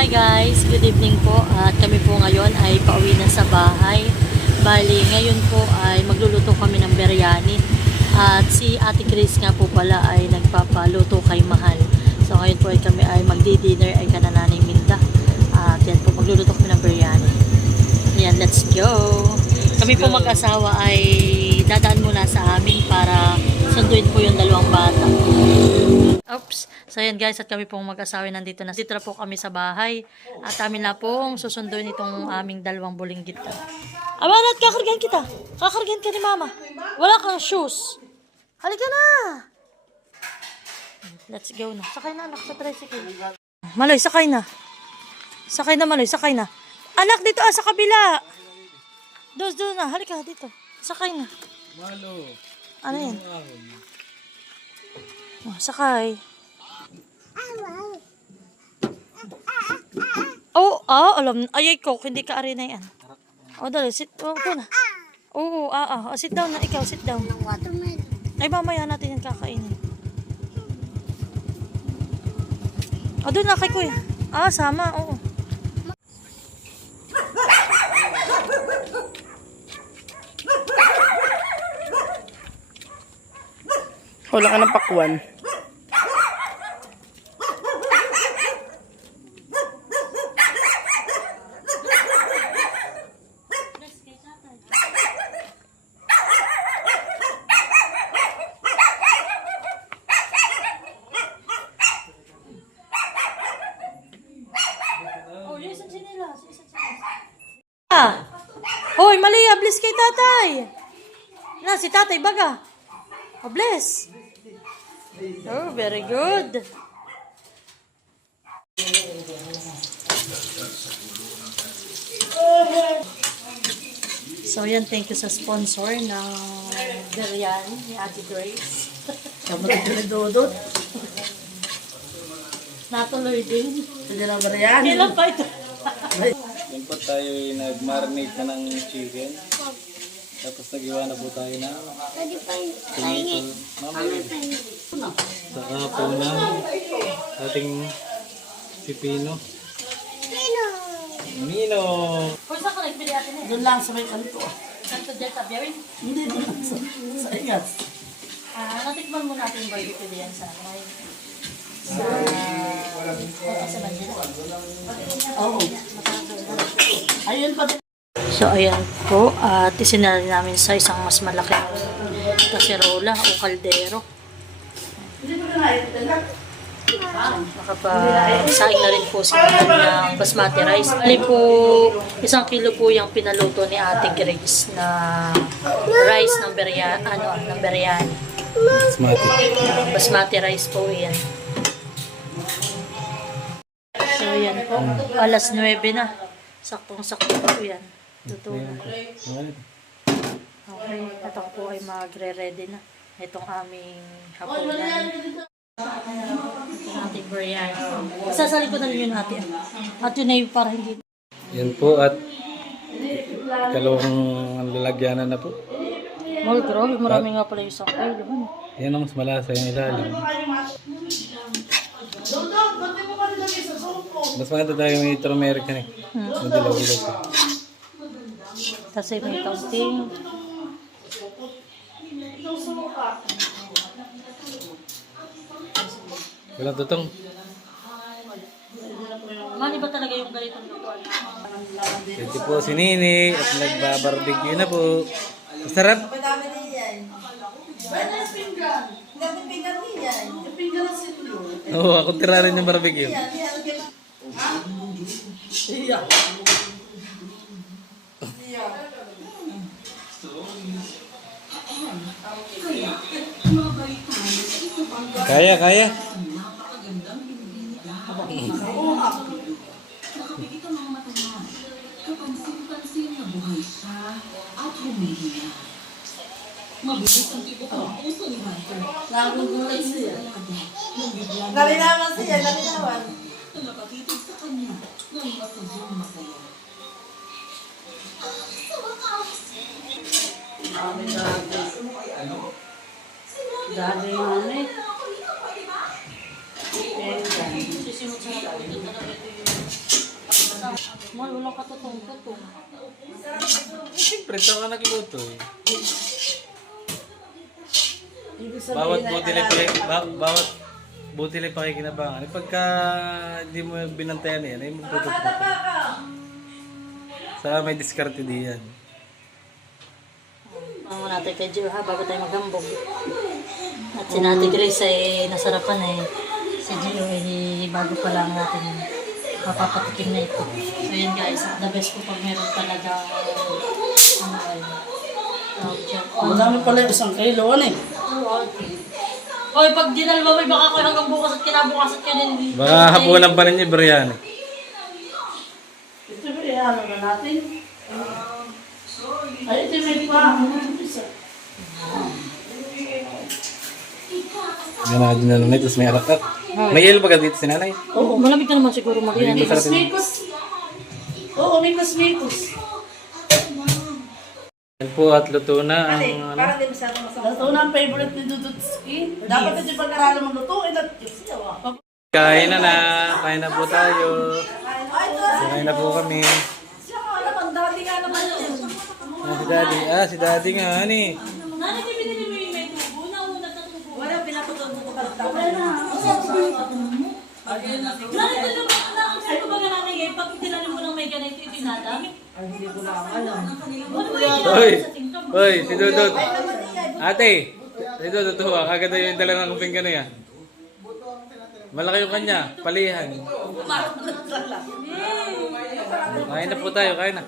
Hi guys, good evening po. At kami po ngayon ay pauwi na sa bahay. Bali, ngayon po ay magluluto kami ng biryani. At si Ate Grace nga po pala ay nagpapaluto kay Mahal. So ngayon po ay kami ay magdi-dinner ay kananay Minda. At yan po, magluluto kami ng biryani. Ayan, let's go! Kami po mag-asawa ay dadaan muna sa amin para sunduin po yung dalawang bata. Oops. So yan guys, at kami pong mag-asawa nandito na. Dito na po kami sa bahay. At amin na pong susunduin itong aming dalawang bulinggit. Amanat, kakargahan kita. Kakargahan ka ni mama. Wala kang shoes. Halika na. Let's go na. Sakay na anak sa tricycle. Maloy, sakay na. Sakay na Maloy, sakay na. Anak, dito sa kabila. Doon na. Halika dito. Sakay na. Malo. Ano yan? Oh, sakay. Oh, alam. Ayay ko, hindi ka ari na yan. Oh, dali, sit. Oh, ito na. Oo, sit down na. Ikaw, sit down. Ay, mamaya natin yan kakainin. Oh, doon na kay kuya. Sama, oo. Wala ka ng pakwan. Hoy, Malia, bless kay tatay. Na, si tatay baga. Oh, bless. Oh, very good. So, yan, thank you sa sponsor ng biryani ni Ate Grace. Kamulit na dodot. Natuloy din. Hindi lang biryani. Kailan pa ito? Yan po tayo nag-marinate na ng chicken. Tapos nag-iwa na po tayo na tomato. Saka po na ating pipino. Mino! Kung saan ka nagbili atin eh? Doon lang sa may kanto. Saan sa Delta Berry? Hindi, doon lang sa ingat. Natikman mo natin yung barbecue diyan sa sa Manila. Oo. Ayun pa din. So, ayan po. At isinala namin sa isang mas malaki kaserola o kaldero. Nakapagsaing na rin po si Mahal ng basmati rice. Bali po, 1 kilo po yung pinaluto ni Ate Grace na rice ng biryani. Ng biryani. Basmati rice po yan. So, yan po. Alas 9 na. Saktong-sakto po yan. Luto na. Okay. Ito po ay magre-ready na. Itong aming hapunan. Ating biryani. Sasali ko na rin yun natin. At yun ay para hindi. Yan po at kalawang lalagyanan na po. Oh, grabe. Marami nga pala yung sakay. Yan ang mas malasa yung ilalim. Mas maganda tayo may turmeric yan eh. Ang dilaw-dilaw po. Kasi may kaunting. Walang tutong. Mani ba talaga yung ganitong lutuan? Ito po si Nini at nagbabarbecue na po. Masarap. Oo, ako tira rin yung barbecue. Kaya. Nagugulay siya. Nalinawan siya, nalinawan. Dahil yung ano eh. Sisimot sa mga ito talaga ito yung Mahal, walang katutong-tutong. Siyempre, ito ka nagluto eh. Ibig sabihin Bawat ay buti bawat buti lang pakikinabangan. Pagka hindi mo binantayan yan, ay magtututok. Saka may diskarte diyan. Ang natin kay Gio ha, bago tayo maghambog. At si Nati Grace ay nasarapan eh. Si Gio ay bago pa lang natin mapapatikim na ito. So yun guys, the best po pag meron talaga ano ay tawag dyan. Ang dami pala yung 1 kilo, ano eh. Hoy, pag dinalwa mo, baka kayo hanggang bukas at kinabukas at kayo din. Baka hapunan pa ninyo biryani. Ito ba ano na natin? Ay, ito may pa. Ganun na nanay, tapos may alakat. May yelo ba dito si nanay? Oo, malamig na naman siguro Marian. Mikos-mikos. Oo, mikos-mikos. Yan po at luto na ang ano. Para di masyadong masama. Ito na ang favorite ni Dudutski. Dapat ito yung pag-aralan mong lutuin at Kain na. Kain na po tayo. Kain na po kami. siya nga naman, dati nga naman yun. Si daddy. Si daddy nga, ani. Nanay, di binili mo yung may tubo na una sa tubo. Wala, pinaputol mo ko pala. Nanay, talaga ba na ang sayo ba nga nanay eh, pag tinanim mo ng may ganito, ito yung nadami? Hindi ko na alam. Hoy, si Dudut. Ate, si Dudut, kaganda yung dala ng kuping ka na yan. Malaki yung kanya, palihan. Kain na po tayo, kain na.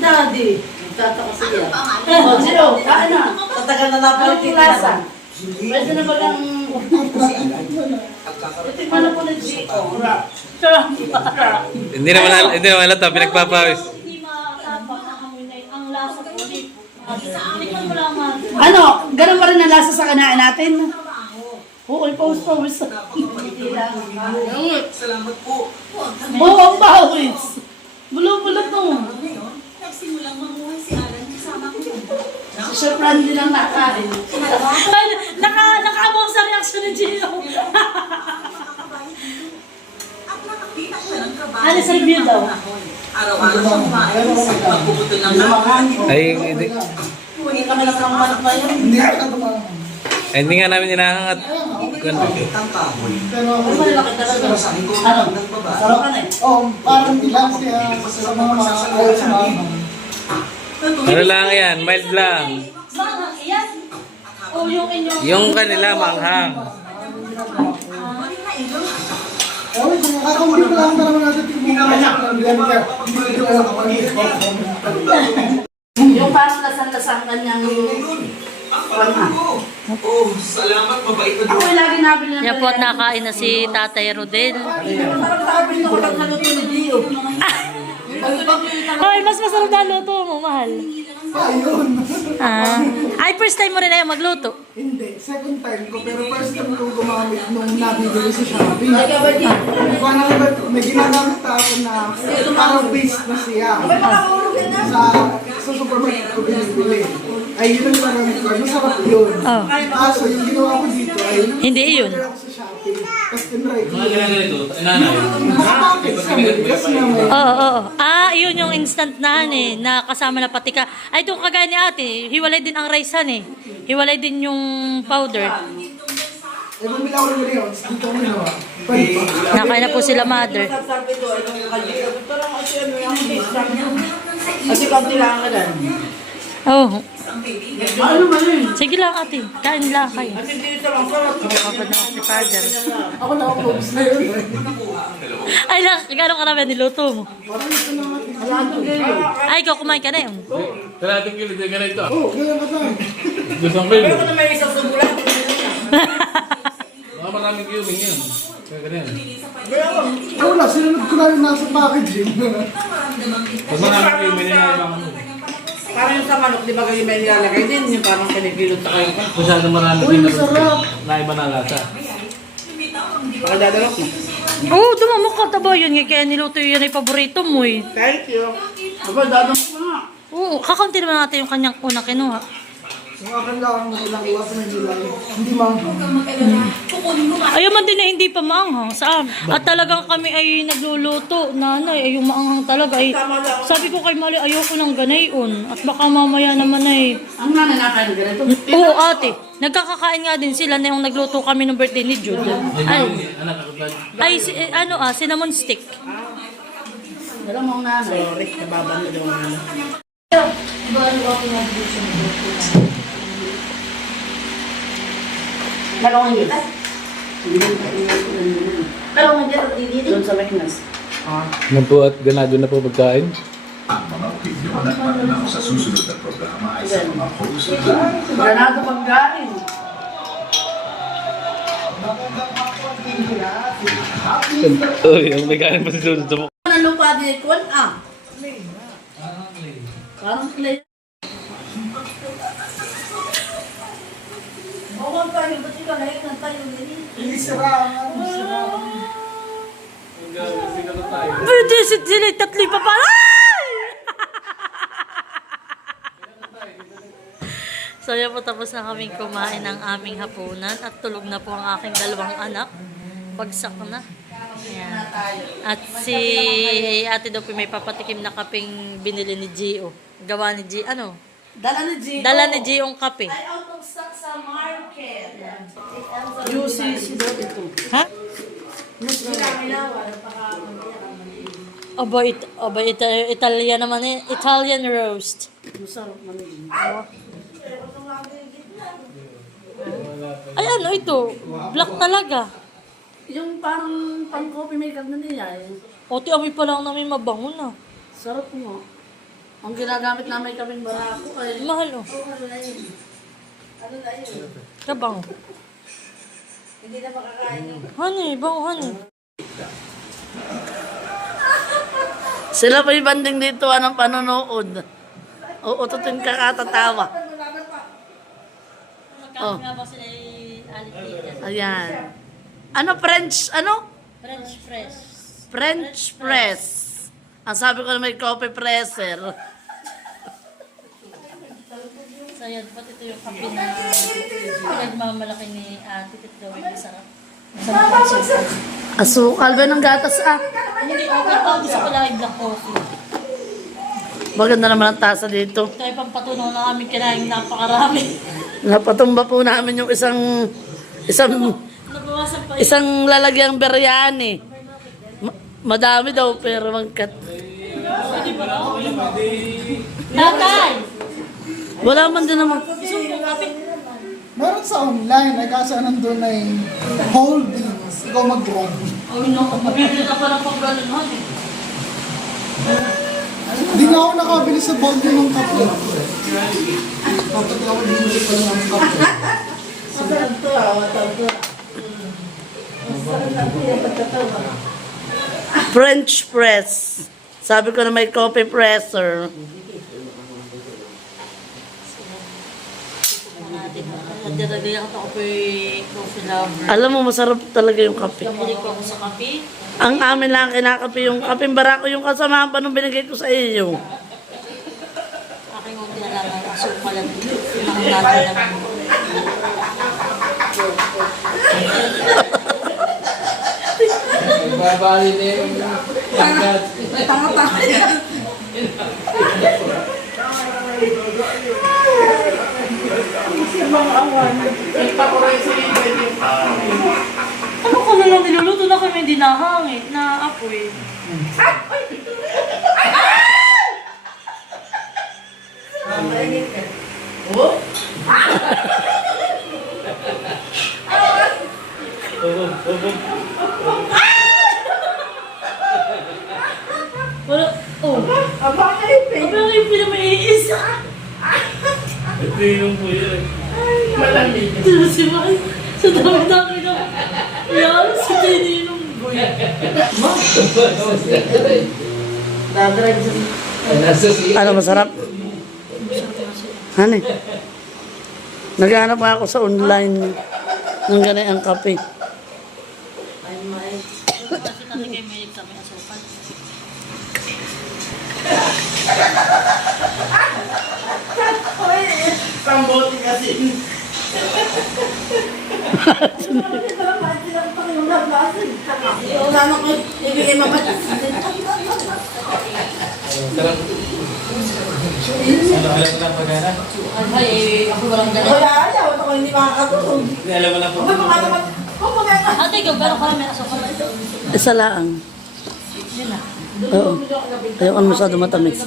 Daddy, nagtataka siya. O, Gio, kain na. Tatagal na napalik yung lasa. Pwede na ba lang... Ito yung ano po na Gio. Hindi naman halata, pinagpapawis. Hindi makakapang nakamoy na ang lasa po ulit. Tikman mo lang man. Ano, ganun pa rin ang lasa sa kanain natin? Oo, pawis-pawis. Salamat po. Oo, ang pawis. Bulo-bulo to. Nagsimulang mamuhay si Alan kasama ko. Si Chef Randy lang nakain. Nakaabang sa reaction ni Gio. At nakakita siya ng trabaho. Ano sa review daw? Araw-araw siya kumain sa pagpuputol ng laman. Ay, hindi. Hindi kami lang ng manok na yun. Hindi nga namin inahangat. Ang kahoy. Ay, malaki talaga. Ano? Sarap ka na eh. Parang bilang siya sa mga Ano lang yan, mild lang. Baka, yan. O yung inyong... Yung kanila, manghang. kakahuli pa lang naman natin Yung parang lasan-lasan kanyang... Oh, salamat, mabait na Ako lagi nabili ng... Yan po at nakain na si Tatay Rodel. Parang sabi ko lang naluto ni Gio. Hoy, mas masarap na luto mo, mahal. Ayun. Ay, first time mo rin na yung magluto. Hindi, second time ko, pero first time ko gumamit nung nabibili sa Shopee. May ginagamit ako na parang paste na siya. Sa supermarket ko binibili. Ay, yun ang ginagamit ko. Masarap yun. Oh. So yung ginawa ko dito ay Hindi yun. ako sa Shopee. Tapos tinry ko. Nanay. Kasi na may Oo. Yun yung instant na eh, na kasama na patika. Ay, doon kagaya ni ate, hiwalay din ang rice eh. Hiwalay din yung powder. eh, bumili ako ng yun. Dito ako ginawa. Pwede pa. Nakain na po sila mother. Sabi ko, itong kaldero. Parang kasi ano yung taste lang yun. Kasi konti lang ka lang. Oh, Ano ba yun? sige lang ate, kain lang kayo. Kasi dito lang sarap. Kapag na si father. Ako nakapobos na yun. Ay, gano'ng karami niluto mo? Parang ito na natin. Ay, ikaw kumain ka na yun. Kalating kilo, di ganito. Oo, ganyan ka tayo. Gustong kilo. Pero kung may isang subulan, Mga maraming kilo yun. Kaya ganyan. Wala, sinunod ko na yung nasa packaging. Pag maraming kilo, may nilalaman mo. parang yung sa manok, di ba kayo may nilalagay din? Yung parang kinigilot sa kayo. Masyado marami Uy, kilo. masarap. Na iba na lasa. Baka dadalok mo. Oo, dumamok ka taba yun. Kaya niluto yun ay paborito mo eh. Thank you. Aba, dadalok mo na. Oo, kakaunti naman natin yung kanyang unang kinuha. Yung akin lang, ilang iwas na nilay. Hindi manghang. Ayaw man din na hindi pa maanghang. Saan? At talagang kami ay nagluluto. Nanay, ay yung maanghang talaga. Ay, sabi ko kay Mali, ayoko ng ganayon. At baka mamaya naman ay... Ang nanay nakain ganito. Oo, ate. Nagkakakain nga din sila na yung nagluto kami ng birthday ni Jude. Cinnamon stick. Wala mong nanay. Sorry, nababang na daw ang nanay. Dalawang yun. Dalawang yun. Doon sa Meknas. Ano po at ganado na po pagkain? Ang mga opinion at pananaw sa susunod na programa ay sa mga host Ganado pagkain. Uy, ang may kain pa si Jojo sa mukha. Ano lupa din? Kwan ah. Parang clay. Bawang tayo, ba't ikaw na yun? Tayo ganyan. Pwede sila tatlo pa pala. So yan po, tapos na kaming kumain ng aming hapunan at tulog na po ang aking dalawang anak. Bagsak na. Ayan. At si ate daw po may papatikim na kapeng binili ni Gio. Gawa ni Gio. Ano? Dala ni Gio. Dala ni Gio ang kape. Ay, out of stock sa market. Juicy daw ito. Ha? Italian naman eh. Italian roast. Masarap naman yun. Ay ano ito? Black talaga. Yung parang pang-coffee maker na niya. O ti amoy pa lang namin mabango na. Sarap mo. Ang ginagamit namin kaming barako ay... Mahal oh. Ano na yun? Ano na yun? Kabango. Hindi na makakain yung... Honey, bango honey. Sila pa yung banding dito, anong panonood. Uututin ka katatawa. Magkano nga ba sila allocated? Ayan. Ano French, ano? French press. French press. Ang sabi ko na may coffee presser. So yan, pati ito yung kape na nagmamalaki ni ate. Ito daw yung masarap. Masarap ang sugar. Asukal ba ng gatas ah? Hindi, okay to. Gusto ko lang yung black coffee. Maganda naman ang tasa dito. Ito ay pampatunaw na aming kinain napakarami. Napatumba po namin yung isang Nabawasan pa isang lalagyang biryani. Madami daw pero magkat. Pwede ba raw? Tatay! Wala man din naman. Gusto mo kape? Meron sa online, ay kaso nandun ay whole beans. Ikaw mag-grab. Ay naku, mabibili ka pa ng pag-ganon honey. Hindi na ako nakabili sa volume ng kape. Dapat ako bumili pa lang ng kape. French press. Sabi ko na may coffee presser. Nadiragay ako po yung coffee lover. Alam mo, masarap talaga yung kape. Kamili ko ako sa kape. Ang amin lang kinakape yung kapeng barako yung kasamahan pa nung binigay ko sa iyo. Aking unti na lang ang asukal at ang natin naman. Babali na yung pagkat. Ano ko na lang niluluto na kami hindi nahangit na apoy. Wala, oh. Abang yung pinamaiisa. Ito yung po yun. Malamig. Ito si Mai. Sa dami-dami na. Yan, si Tini yung boy. Ano masarap? Hani? Naghanap nga ako sa online ng ganyan ang kape. Kasi kami kay May kami asukal. Sambote kasi. Yung ano ko, ibigay mabatas. Sarap. Alam mo lang pagana? Ay, ako walang dala. Wala, ayaw. Ako hindi makakatulog. Hindi, alam mo lang po. Ate, ikaw, gano'n karami asukal na ito? Isa lang. Oo. Ayaw ka masyado matamis.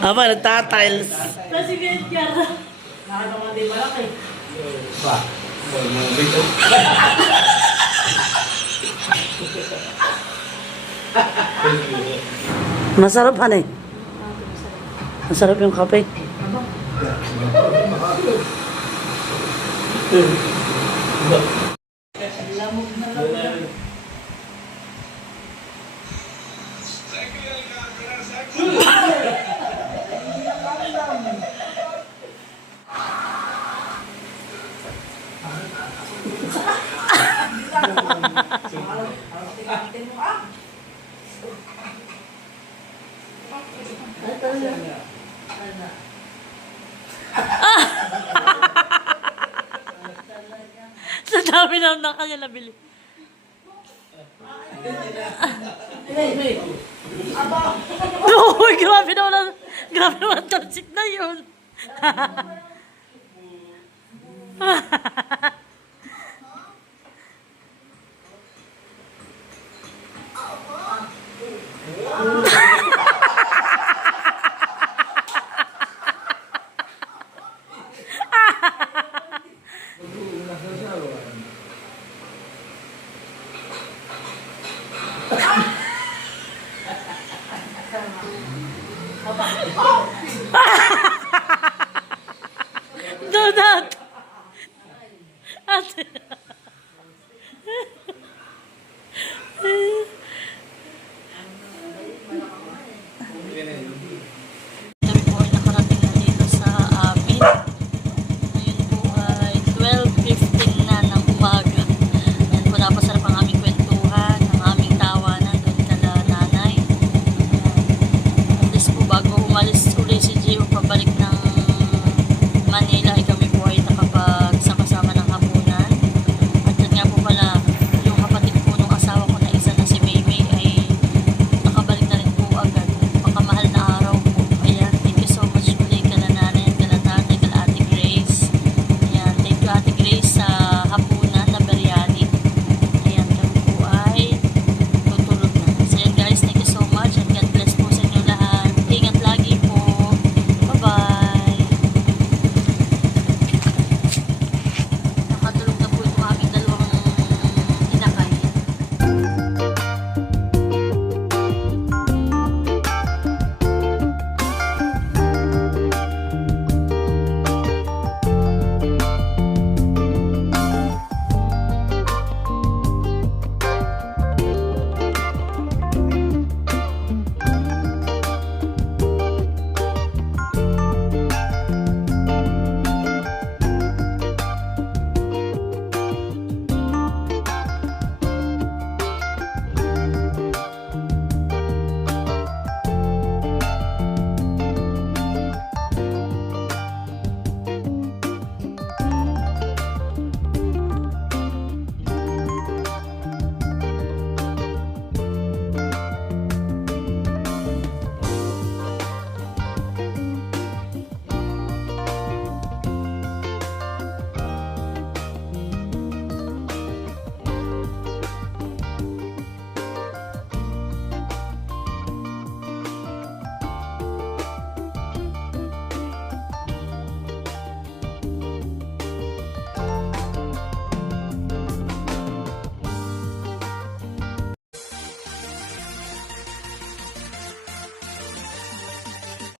Aba, nagtatiles. Kasi Edgar. Masarap han eh. Masarap yung kape. Sa dami na kanya nabili. Uy, grabe naman. Grabe naman talsik na yun. Do that. Ate.